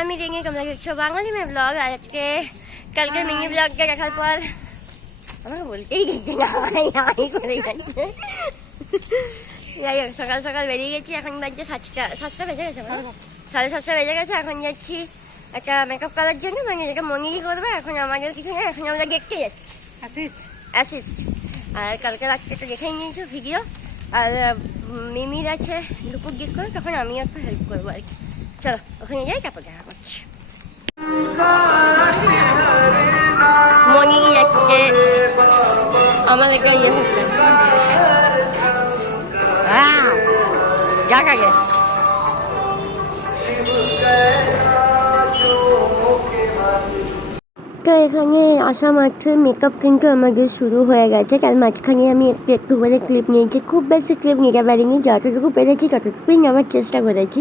আমি রেঙে তোমরা দেখছো বাঙালি মেয়ে ব্লগ। আর আজকে কালকে মিনি ব্লগটা দেখার পর আমাকে বলতেই দিচ্ছে না, করে যাচ্ছে। যাই হোক, সকাল সকাল বেরিয়ে গেছি। এখন বাজছে সাতটা বেজে গেছে, 7:30 বেজে গেছে। এখন যাচ্ছি একটা মেকআপ করার জন্য, মানে যেটা মনিই করবে। এখন আমাদের কিছু নেই, এখন আমরা দেখতে যাচ্ছি অ্যাসিস্ট। আর কালকে রাত্রে একটু দেখেই নিয়েছো ভিডিও। আর মিমির আছে দুপুর গিট করে, তখন আমি একটু হেল্প করবো আর কি। চলো ওখানে যাই, তারপর দেখা করছি। মনি যাচ্ছে আমার একটা ইয়ে হচ্ছে যাক আগে। তো এখানে আসা মাত্র মেকআপ কিন্তু আমাদের শুরু হয়ে গেছে। কাল মাঝখানে আমি একটু করে ক্লিপ নিয়েছি, খুব বেশি ক্লিপ নিতে পারিনি, যতটুকু পেরেছি ততটুকুই নেওয়ার চেষ্টা করেছি।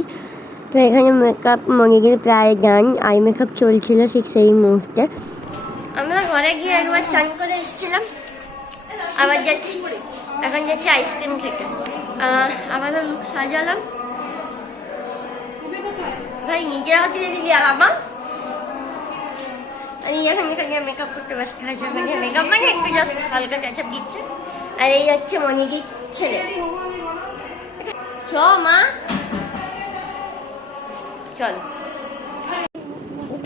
তো এখানে মেকআপ মনিদের প্রায় গান আই মেকআপ চলছিল ঠিক সেই মুহূর্তে। আমরা ঘরে গিয়ে একবার স্নান করে এসেছিলাম, আবার যাচ্ছি, এখন যাচ্ছি আইসক্রিম খেতে। আমাদের লুক সাজালাম ভাই, নিজের হাতে দিদি আর আমার এখানে মেকআপ করতে ব্যস্ত হয়েছে। মেকআপ মানে একটু জাস্ট হালকা টাচআপ দিচ্ছে। আর এই হচ্ছে মনিদির ছেলে। চ মা চল।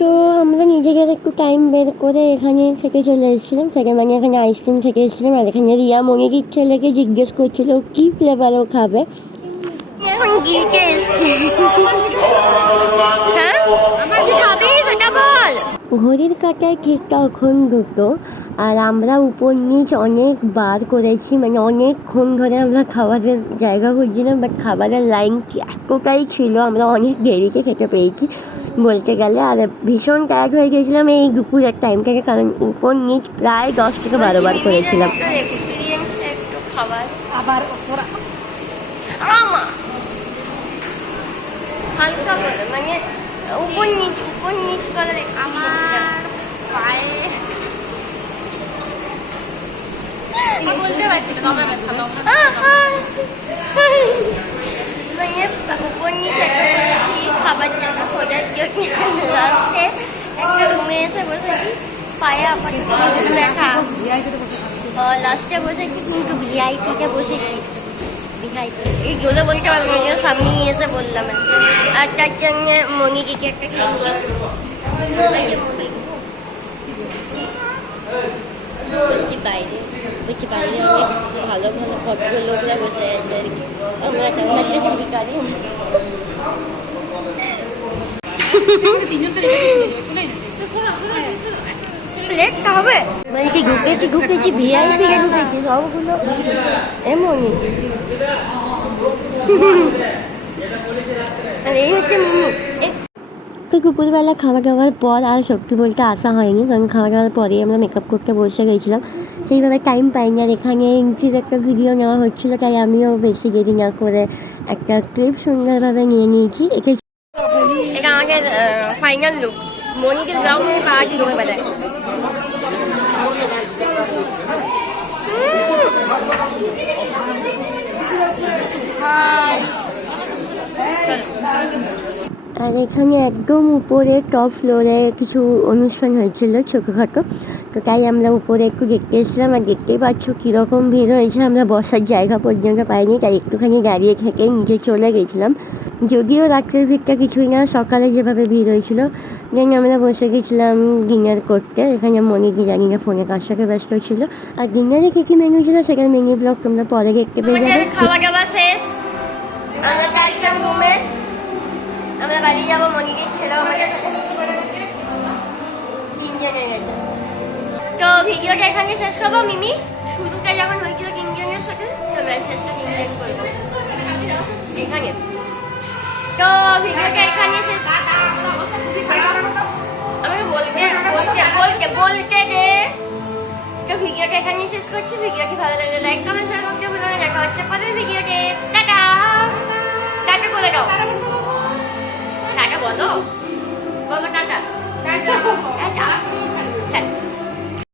তো আমরা নিজেদের একটু টাইম বের করে এখানে থেকে চলে এসেছিলাম, থেকে মানে এখানে আইসক্রিম থেকে এসেছিলাম। আর এখানে রিয়া মনিদির ছেলেকে জিজ্ঞেস করছিল কি ফ্লেভারও খাবে। এখন গিলকে এসছি। হ্যাঁ কি খাবি সেটা বল। ঘড়ির কাঁটায় ঠিক তখন 2টো। আর আমরা উপর নিচ অনেকবার করেছি, মানে অনেকক্ষণ ধরে আমরা খাবারের জায়গা খুঁজছিলাম, বাট খাবারের লাইন এতটাই ছিল, আমরা অনেক দেরিতে খেতে পেয়েছি বলতে গেলে। আর ভীষণ টায়ার্ড হয়ে গিয়েছিলাম এই দুপুরের টাইম থেকে, কারণ উপর নিচ প্রায় 10 থেকে 12 বার করেছিলাম। হালকা করে মানে উপর নিচ করে আমার পায়ে বলতে পারছিস মানে উপর নিচ খাবার জন্য খোঁজার জন্য লাস্টে একটা রুমে এসে বসেছি, পায়ে আপাতত ব্যথা। লাস্টে বসেছি কিন্তু ভিআইপিতে বসেছি। এই জোরে বলতে পারবো না, সামনে নিয়ে এসে বললাম। আর তার জন্য মনিদিকে একটা বাইরে অনেক ভালো ভালো ভদ্রলোকরা বসে আছে আর কি। আমরা তেমন একটা ছবি কাটি। লেটটা হবে বলছি, ঢুকেছি ভিআইপি ঢুকেছি, সবগুলো এমনই। আর এই হচ্ছে মিমি। তো দুপুরবেলা খাওয়া দাওয়ার পর আর সত্যি বলতে আসা হয়নি, কারণ খাওয়া দাওয়ার পরেই আমরা মেকআপ করতে বসে গেছিলাম, সেইভাবে টাইম পাইনি। আর এখানে ইঞ্চির একটা ভিডিও নেওয়া হচ্ছিলো, তাই আমিও বেশি দেরি না করে একটা ক্লিপ সুন্দরভাবে নিয়ে নিয়েছি। এটা আমাদের ফাইনাল লুক। মনিকে ব্লগ নিয়ে পাওয়া কি ঢুকে বেড়ায়। আর এখানে একদম উপরে টপ ফ্লোরে কিছু অনুষ্ঠান হয়েছিল ছোটোখাটো, তো তাই আমরা উপরে একটু দেখতে এসেছিলাম। আর দেখতেই পাচ্ছ কীরকম ভিড় হয়েছে, আমরা বসার জায়গা পর্যন্ত পাইনি, তাই একটুখানি দাঁড়িয়ে থেকেই নিচে চলে গেছিলাম। যদিও রাত্রের ভিড়টা কিছুই না, সকালে যেভাবে ভিড় হয়েছিল। দেন আমরা বসে গেছিলাম ডিনার করতে। এখানে মনিদি জানি না ফোনে কার সাথে ব্যস্ত ছিল। আর ডিনারে কী কী মেনু ছিল সেখানে মেনু ব্লগ তোমরা পরে দেখতে পেয়ে যাবে। খাওয়া দাওয়া শেষ, আমরা চাইলাম রুমে, আমরা বাড়ি যাবো। মনিদির ছেলেও আমাদের সাথে 3 জনের গেছে। তো ভিডিওটা এখানে শেষ করবো। মিমি শুরুটা যখন হয়েছিল 3 জনের সাথে, চলে শেষটা 3 জন করবো এখানে। তো ভিডিওটা এখানে শেষ। আমি বলতে যে তো ভিডিওটা এখানে শেষ করছি। ভিডিওটি ভালো লাগলে লাইক কমেন্ট শেয়ার করতে ভুলো না। দেখা হচ্ছে পরের ভিডিওতে। টাটা টাটা বলে দাও, টাটা বলো টাটা টাটা।